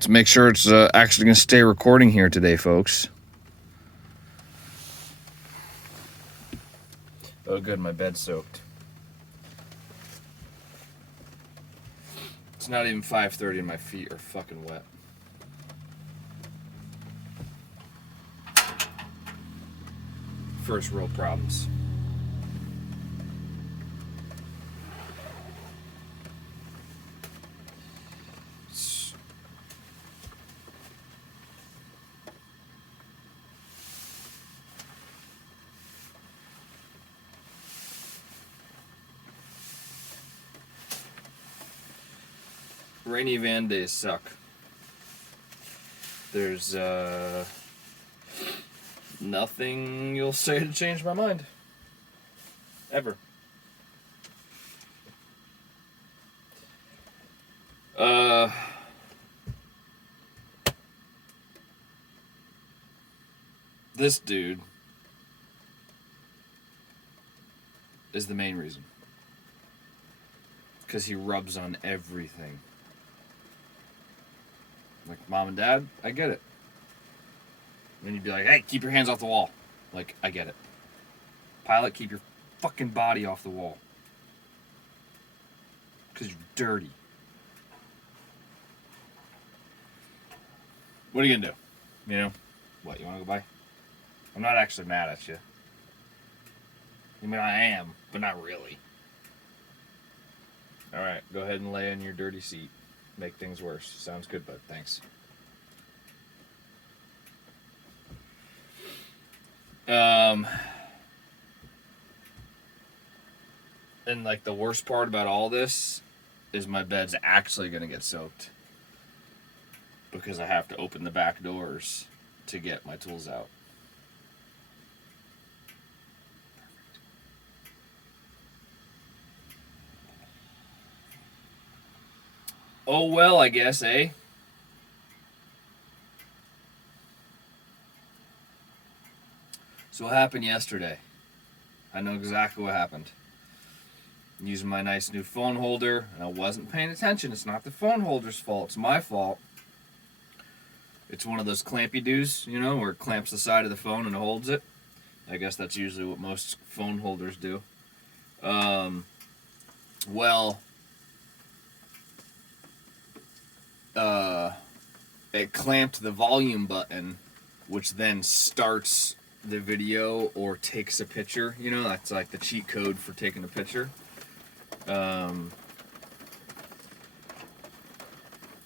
to make sure it's actually going to stay recording here today, folks. Oh, good, my bed's soaked. It's not even 5:30 and my feet are fucking wet. First world problems. Rainy van days suck. There's nothing you'll say to change my mind. Ever. This dude is the main reason. Because he rubs on everything. Like, Mom and Dad, I get it. Then you'd be like, hey, keep your hands off the wall. Like, I get it. Pilot, keep your fucking body off the wall. Because you're dirty. What are you going to do? You know? What, you want to go by? I'm not actually mad at you. I mean, I am, but not really. Alright, go ahead and lay in your dirty seat. Make things worse. Sounds good, bud. Thanks. And like the worst part about all this is my bed's actually going to get soaked. Because I have to open the back doors to get my tools out. Oh well, I guess, eh? So what happened yesterday? I know exactly what happened. I'm using my nice new phone holder, and I wasn't paying attention. It's not the phone holder's fault. It's my fault. It's one of those clampy doos, you know, where it clamps the side of the phone and holds it. I guess that's usually what most phone holders do. It clamped the volume button, which then starts the video or takes a picture. You know, that's like the cheat code for taking a picture.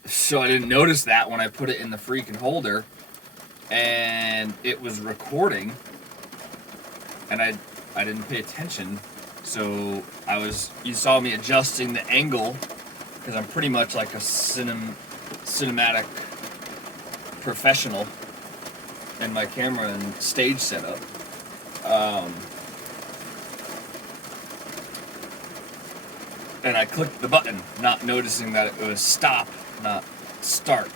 So I didn't notice that when I put it in the freaking holder, and it was recording, and I didn't pay attention. So you saw me adjusting the angle, because I'm pretty much like a cinematic professional in my camera and stage setup. And I clicked the button, not noticing that it was stop, not start.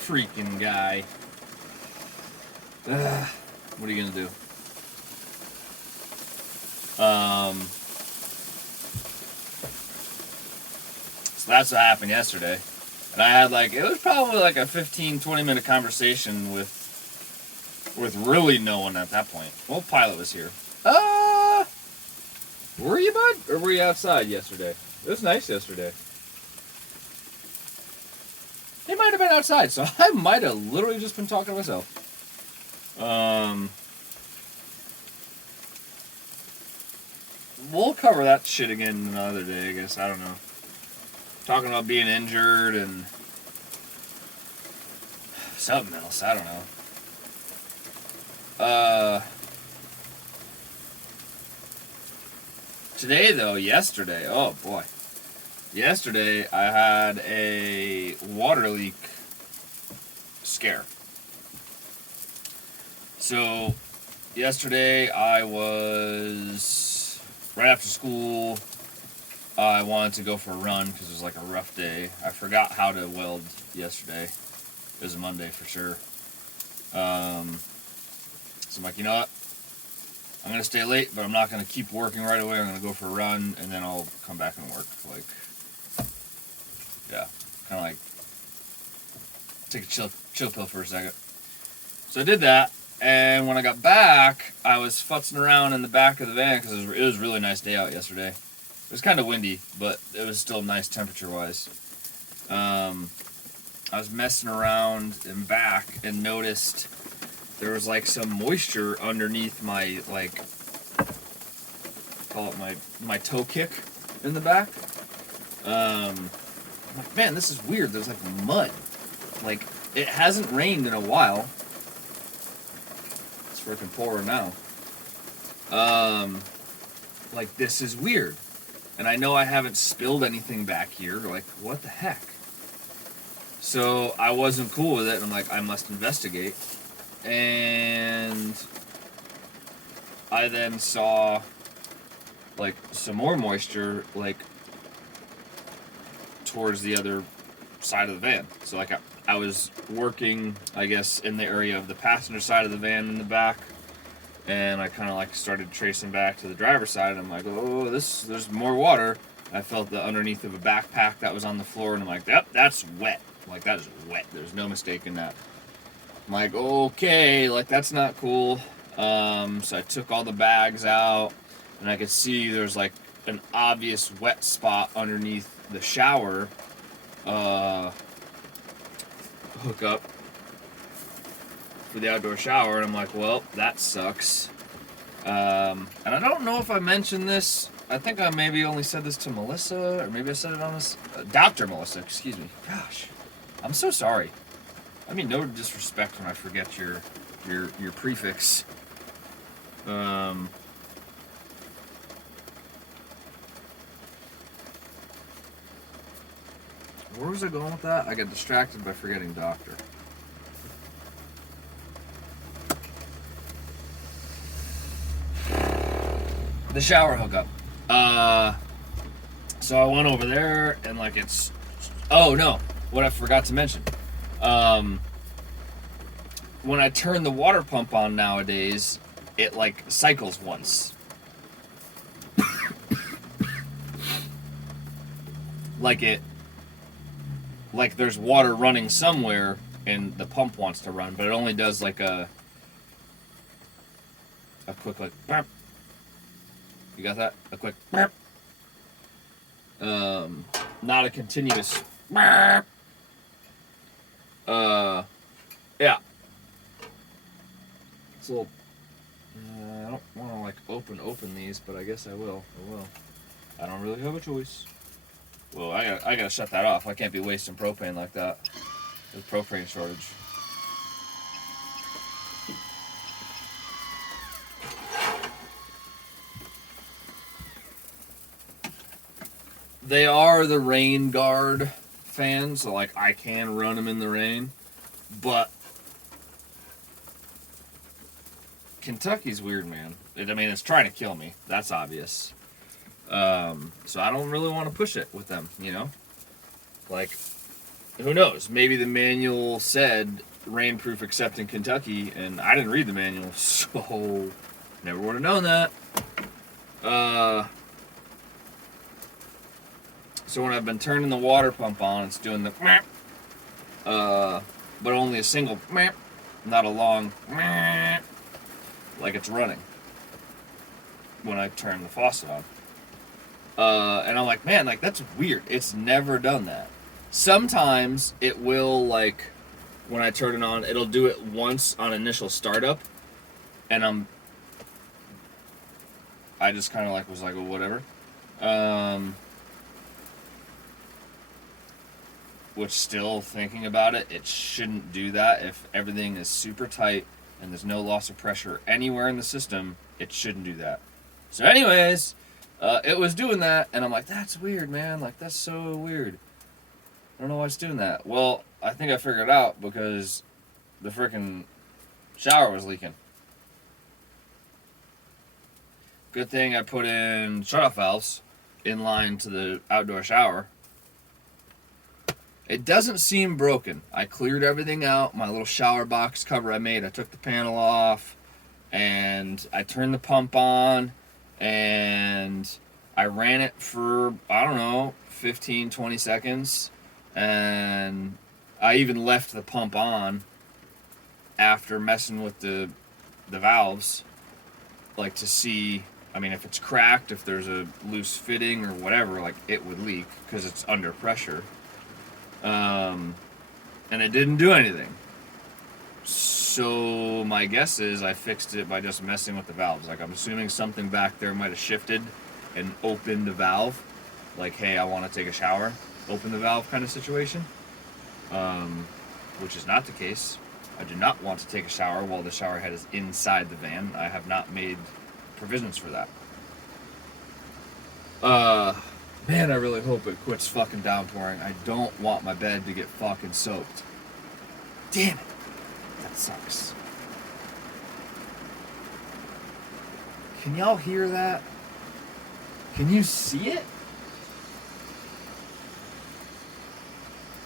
Freaking guy. What are you gonna do? So that's what happened yesterday. And I had it was probably like a 15-20 minute conversation with really no one at that point. Well, Pilot was here. Were you, bud? Or were you outside yesterday? It was nice yesterday. He might have been outside, so I might have literally just been talking to myself. We'll cover that shit again another day, I guess. I don't know. Talking about being injured and something else. I don't know. Today, though, yesterday, oh boy. Yesterday, I had a water leak scare. So, yesterday, I was right after school. I wanted to go for a run because it was like a rough day. I forgot how to weld yesterday. It was a Monday for sure. So I'm like, you know what? I'm going to stay late, but I'm not going to keep working right away. I'm going to go for a run, and then I'll come back and work. Yeah, kind of like take a chill pill for a second. So I did that, and when I got back, I was futzing around in the back of the van because it was a really nice day out yesterday. It was kind of windy, but it was still nice temperature-wise. I was messing around in back and noticed there was like some moisture underneath my call it my toe kick in the back. I'm like, man, this is weird. There's like mud. Like, it hasn't rained in a while. It's freaking pouring now. Like, this is weird. And I know I haven't spilled anything back here. Like, what the heck? So I wasn't cool with it. And I'm like, I must investigate. And I then saw like some more moisture like towards the other side of the van. So like I was working, I guess, in the area of the passenger side of the van in the back, and I kind of like started tracing back to the driver's side, and I'm like, oh, there's more water. I felt the underneath of a backpack that was on the floor, and I'm like, that's wet. Like, that is wet. There's no mistaking that. I'm like, okay, like, that's not cool. So I took all the bags out, and I could see there's like an obvious wet spot underneath the shower hookup for the outdoor shower, and I'm like, well, that sucks. And I don't know if I mentioned this. I think I maybe only said this to Melissa, or maybe I said it on this. Dr. Melissa, excuse me. Gosh, I'm so sorry. I mean, no disrespect when I forget your prefix. Where was I going with that? I got distracted by forgetting doctor. The shower hookup. So I went over there and like it's. Oh no! What I forgot to mention. When I turn the water pump on nowadays, it like cycles once. Like there's water running somewhere and the pump wants to run, but it only does like a quick like burp. You got that? A quick burp. Not a continuous burp. Yeah. It's a little. I don't want to like open these, but I guess I will. I don't really have a choice. Well, I gotta shut that off. I can't be wasting propane like that. There's propane shortage. They are the Rain Guard fans, so like I can run them in the rain, but Kentucky's weird, man. I mean, it's trying to kill me. That's obvious. So I don't really want to push it with them, you know? Like, who knows? Maybe the manual said rainproof except in Kentucky, and I didn't read the manual, so never would have known that. So when I've been turning the water pump on, it's doing the but only a single not a long like it's running when I turn the faucet on. And I'm like, man, like that's weird. It's never done that. Sometimes it will, like, when I turn it on, it'll do it once on initial startup, and I just kind of like was like, well, whatever. Which, still thinking about it, it shouldn't do that. If everything is super tight and there's no loss of pressure anywhere in the system, it shouldn't do that. So anyways, it was doing that, and I'm like, that's weird, man. Like, that's so weird. I don't know why it's doing that. Well, I think I figured it out because the freaking shower was leaking. Good thing I put in shutoff valves in line to the outdoor shower. It doesn't seem broken. I cleared everything out. My little shower box cover I made, I took the panel off, and I turned the pump on, and I ran it for, I don't know, 15, 20 seconds. And I even left the pump on after messing with the valves, like to see, I mean, if it's cracked, if there's a loose fitting or whatever, like it would leak because it's under pressure. And it didn't do anything. So my guess is I fixed it by just messing with the valves. Like, I'm assuming something back there might have shifted and opened the valve. Like, hey, I want to take a shower, open the valve kind of situation. Which is not the case. I do not want to take a shower while the shower head is inside the van. I have not made provisions for that. Man, I really hope it quits fucking downpouring. I don't want my bed to get fucking soaked. Damn it. That sucks. Can y'all hear that? Can you see it?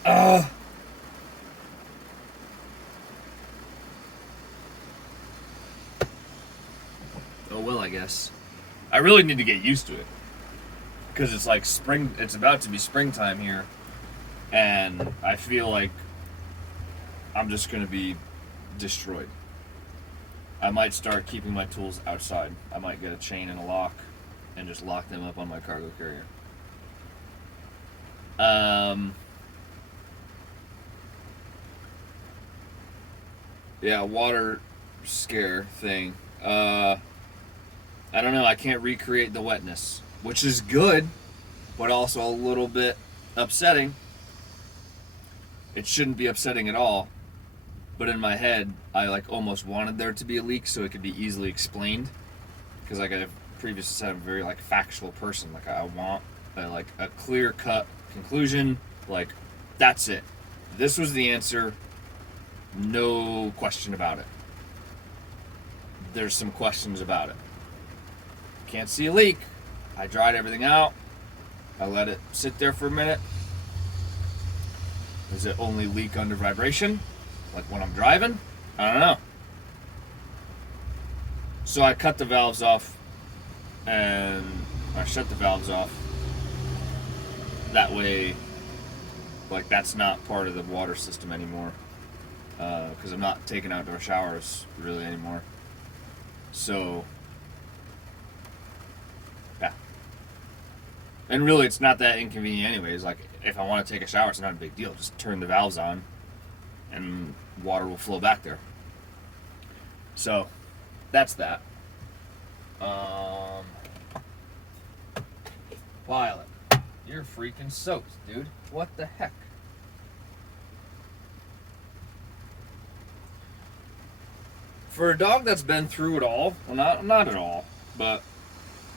Oh, well, I guess. I really need to get used to it. Because it's like spring, it's about to be springtime here. And I feel like I'm just going to be destroyed. I might start keeping my tools outside. I might get a chain and a lock and just lock them up on my cargo carrier. Yeah, water scare thing. I don't know. I can't recreate the wetness, which is good, but also a little bit upsetting. It shouldn't be upsetting at all, but in my head, I like almost wanted there to be a leak so it could be easily explained. Because like I previously said, I'm a very like factual person. Like I want like a clear-cut conclusion. Like that's it. This was the answer. No question about it. There's some questions about it. Can't see a leak. I dried everything out. I let it sit there for a minute. Does it only leak under vibration? Like when I'm driving? I don't know. So I cut the valves off and I shut the valves off. That way, like that's not part of the water system anymore. Because I'm not taking outdoor showers really anymore. So, yeah. And really, it's not that inconvenient anyways. Like, if I want to take a shower, it's not a big deal. Just turn the valves on and water will flow back there. So, that's that. Violet, you're freaking soaked, dude. What the heck? For a dog that's been through it all, well, not at all, but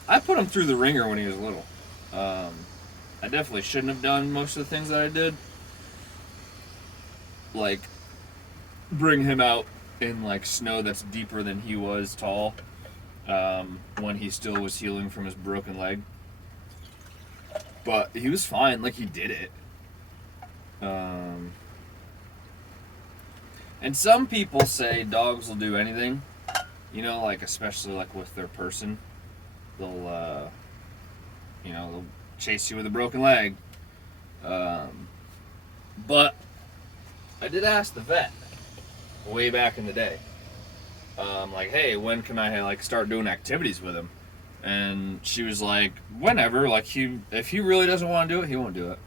I put him through the ringer when he was little. I definitely shouldn't have done most of the things that I did. Like, bring him out in, like, snow that's deeper than he was tall, when he still was healing from his broken leg. But he was fine, like, he did it. And some people say dogs will do anything, you know, like especially like with their person, they'll, they'll chase you with a broken leg. But I did ask the vet way back in the day, like, hey, when can I like start doing activities with him? And she was like, whenever, like if he really doesn't want to do it, he won't do it,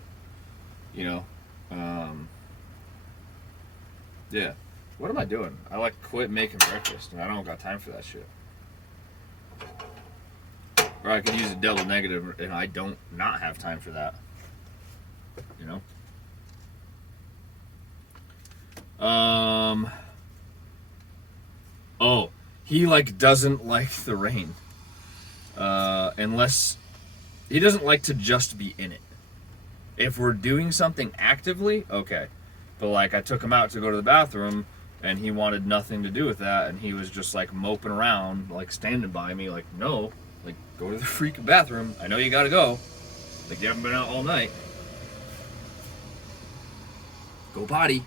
you know. Yeah. What am I doing? I like quit making breakfast and I don't got time for that shit. Or I could use a double negative and I don't not have time for that. You know? Oh, he like doesn't like the rain. Unless he doesn't like to just be in it. If we're doing something actively, okay. But like I took him out to go to the bathroom and he wanted nothing to do with that and he was just like moping around, like standing by me like, no, like go to the freaking bathroom. I know you gotta go. Like you haven't been out all night. Go potty.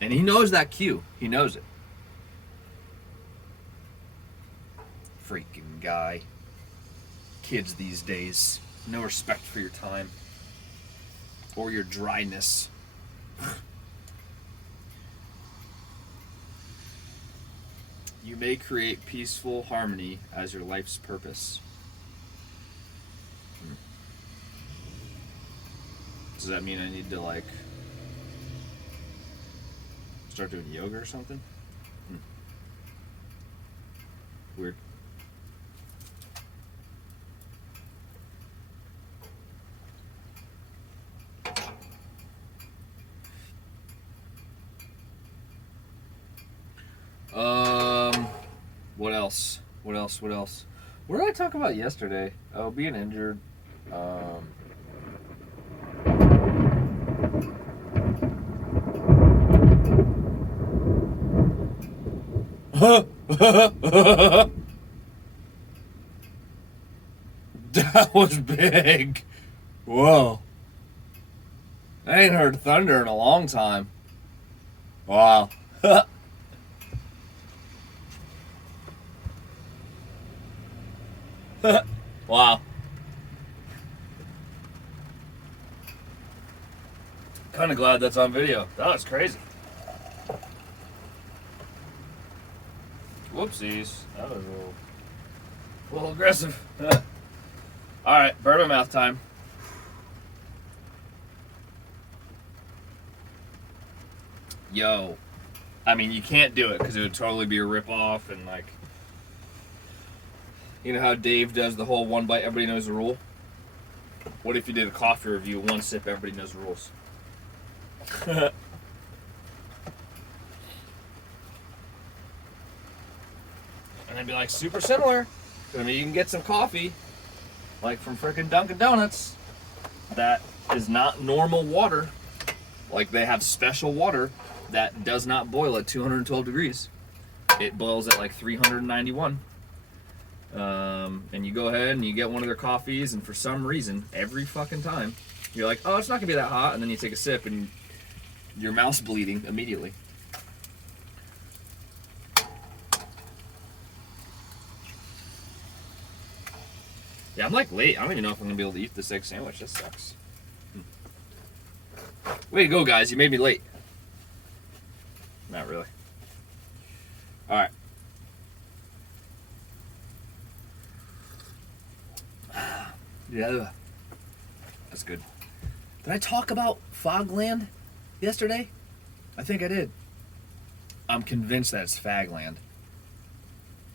And he knows that cue. He knows it. Freaking guy. Kids these days. No respect for your time. or your dryness. You may create peaceful harmony as your life's purpose. Does that mean I need to like start doing yoga or something? Weird. What else? What did I talk about yesterday? Oh, being injured. That was big. Whoa. I ain't heard thunder in a long time. Wow. Wow. Kind of glad that's on video. That was crazy. Whoopsies. That was a little aggressive. Alright, burn my mouth time. Yo. I mean, you can't do it because it would totally be a ripoff and like... You know how Dave does the whole one bite, everybody knows the rule? What if you did a coffee review, one sip, everybody knows the rules? And I'd be like, super similar. I mean, you can get some coffee, like from frickin' Dunkin' Donuts, that is not normal water. Like they have special water that does not boil at 212 degrees. It boils at like 391. And you go ahead and you get one of their coffees, and for some reason, every fucking time, you're like, oh, it's not gonna be that hot, and then you take a sip and your mouth's bleeding immediately. Yeah, I'm like late. I don't even know if I'm gonna be able to eat this egg sandwich. That sucks. Way to go, guys. You made me late. Not really. Alright. Yeah, that's good. Did I talk about Fogland yesterday? I think I did. I'm convinced that it's Fagland.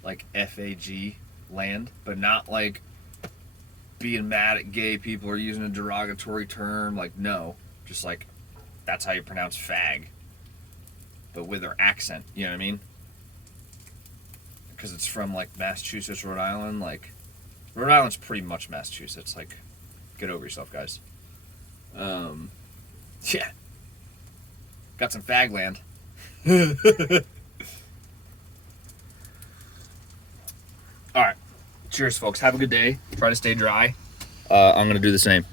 Like F-A-G land, but not like being mad at gay people or using a derogatory term. Like, no. Just like, that's how you pronounce fag. But with their accent, you know what I mean? Because it's from like Massachusetts, Rhode Island, like... Rhode Island's pretty much Massachusetts. Like, get over yourself, guys. Yeah. Got some fagland. Alright. Cheers, folks. Have a good day. Try to stay dry. I'm going to do the same.